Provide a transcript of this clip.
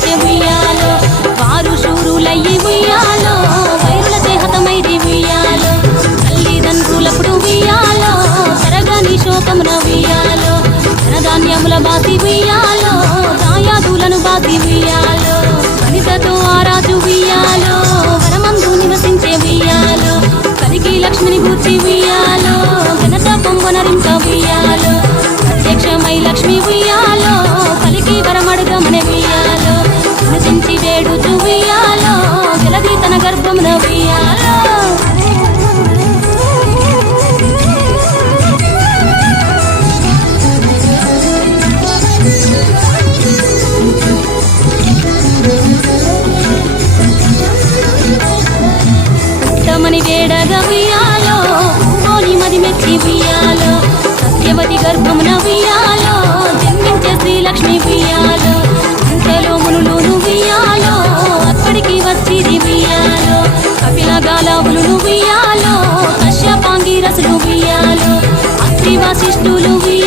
మందిని ఉయ్యాలో వారు శూరులయ్యి ఉయ్యాలో వైరుల చేహతమైరి ఉయ్యాలో తల్లిదండ్రులప్పుడు ఉయ్యాలో తరగని శోకమున ఉయ్యాలో ధనధాన్యముల బాసి ఉయ్యాలో దాయాదులను బాసి ఉయ్యాలో వనితతో ఆరాజు ఉయ్యాలో వరమందు నివసించే ఉయ్యాలో కలికి లక్ష్మిని గూర్చి ఉయ్యాలో ఘనత పొంగనరించ రుజు ఉయ్యాలో గలది తన గర్భమున ఉయ్యాలో. తమని వేడగా ఉయ్యాలో మది మెచ్చి ఉయ్యాలో. సత్యవతి గర్భమున ఉయ్యాలో జన్మించే శ్రీలక్ష్మి బియ్యాలో Estoy the. vi.